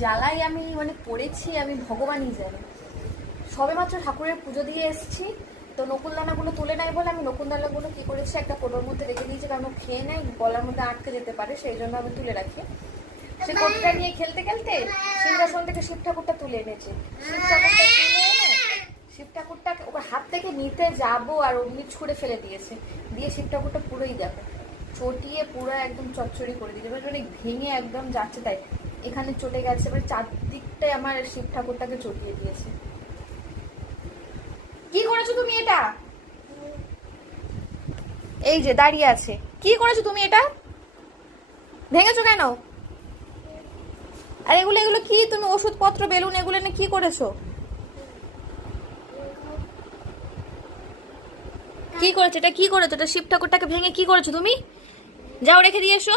জ্বালাই আমি মানে পড়েছি, আমি ভগবানই জানি। সবে মাত্র ঠাকুরের পুজো দিয়ে এসেছি, তো নকুলদানাগুলো তুলে নাই বলে আমি নকুলদানাগুলো কি করেছি একটা কোটোর মধ্যে রেখে দিয়েছি, কারণ খেয়ে নেয় গলার মধ্যে আটকে যেতে পারে, সেই জন্য আমি তুলে রাখি। সে কোটোটা নিয়ে খেলতে খেলতে সিংহাসন থেকে শিব ঠাকুরটা তুলে এনেছে। শিব ঠাকুরটা তুলে এনে শিব ঠাকুরটা ওর হাত থেকে নিতে যাবো আর অমনি ছুঁড়ে ফেলে দিয়েছে, দিয়ে শিব ঠাকুরটা পুরোই যাবে চটিয়ে পুরো একদম চচ্চড়ি করে দিয়েছে, মানে ভেঙে একদম যাচ্ছে। তাই এখানে চটে গেছে, মানে চারদিকটাই আমার শিব ঠাকুরটাকে চটিয়ে দিয়েছে। কি করেছো তুমি এটা? এই যে দাঁড়িয়ে আছে, কি করেছো তুমি এটা? ভেঙেছো কেন? আর এগুলো এগুলো কি তুমি ওষুধপত্র বেলুন এগুলো নিয়ে কি করেছো? কি করেছো এটা? কি করেছো এটা? শিব ঠাকুরটাকে ভেঙে কি করেছো তুমি? যাও রেখে দিয়ে এসো।